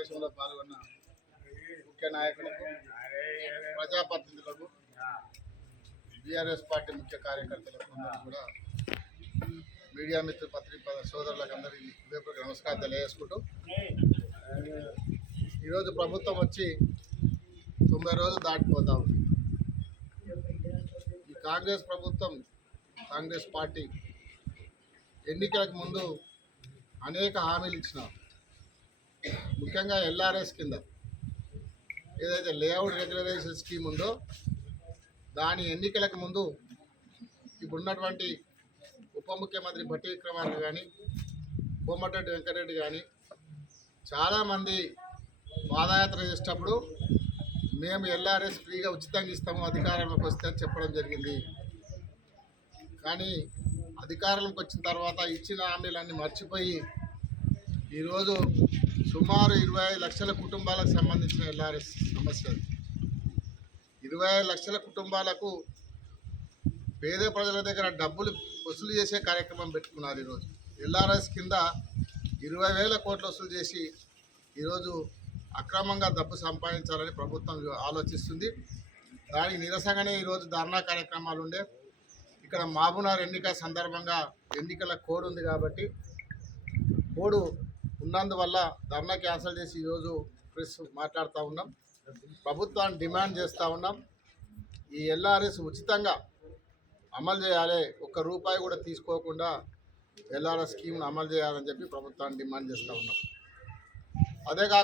సమావేశంలో పాల్గొన్న ముఖ్య నాయకులకు, ప్రజాప్రతినిధులకు, బీఆర్ఎస్ పార్టీ ముఖ్య కార్యకర్తలకు అందరికీ కూడా మీడియా మిత్ర పత్రిక సోదరులకు అందరికీ హృదయపూర్వక నమస్కారం తెలియజేసుకుంటూ, ఈరోజు ప్రభుత్వం వచ్చి 90 రోజులు దాటిపోతా ఉంది. ఈ కాంగ్రెస్ ప్రభుత్వం, కాంగ్రెస్ పార్టీ ఎన్నికలకు ముందు అనేక హామీలు ఇచ్చినారు. ముఖ్యంగా ఎల్ఆర్ఎస్ కింద ఏదైతే లేఅవుట్ రెగ్యులరైజేషన్ స్కీమ్ ఉందో దాని ఎన్నికలకు ముందు ఇప్పుడున్నటువంటి ఉప ముఖ్యమంత్రి భట్టి విక్రమార్క కానీ, కోమటిరెడ్డి వెంకటరెడ్డి కానీ చాలామంది పాదయాత్ర చేసేటప్పుడు మేము ఎల్ఆర్ఎస్ ఫ్రీగా ఉచితంగా ఇస్తాము అధికారంలోకి వస్తే అని చెప్పడం జరిగింది. కానీ అధికారంలోకి వచ్చిన తర్వాత ఇచ్చిన హామీలన్నీ మర్చిపోయి ఈరోజు సుమారు 25 లక్షల కుటుంబాలకు సంబంధించిన ఎల్ఆర్ఎస్ సమస్య. 25 లక్షల కుటుంబాలకు పేద ప్రజల దగ్గర డబ్బులు వసూలు చేసే కార్యక్రమం పెట్టుకున్నారు. ఈరోజు ఎల్ఆర్ఎస్ కింద 20,000 కోట్లు వసూలు చేసి ఈరోజు అక్రమంగా డబ్బు సంపాదించాలని ప్రభుత్వం ఆలోచిస్తుంది. దానికి నిరసనగానే ఈరోజు ధర్నా కార్యక్రమాలు ఉండే. ఇక్కడ మహబూబ్నగర్ ఎన్నికల సందర్భంగా ఎన్నికల కోడ్ ఉంది కాబట్టి కోడ్ ఉన్నందువల్ల ధర్నా క్యాన్సిల్ చేసి ఈరోజు ప్రెస్ మాట్లాడుతూ ఉన్నాం. ప్రభుత్వాన్ని డిమాండ్ చేస్తూ ఉన్నాం. ఈ ఎల్ఆర్ఎస్ ఉచితంగా అమలు చేయాలి, ₹1 కూడా తీసుకోకుండా ఎల్ఆర్ఎస్ స్కీమ్ను అమలు చేయాలని చెప్పి ప్రభుత్వాన్ని డిమాండ్ చేస్తూ ఉన్నాం. అదే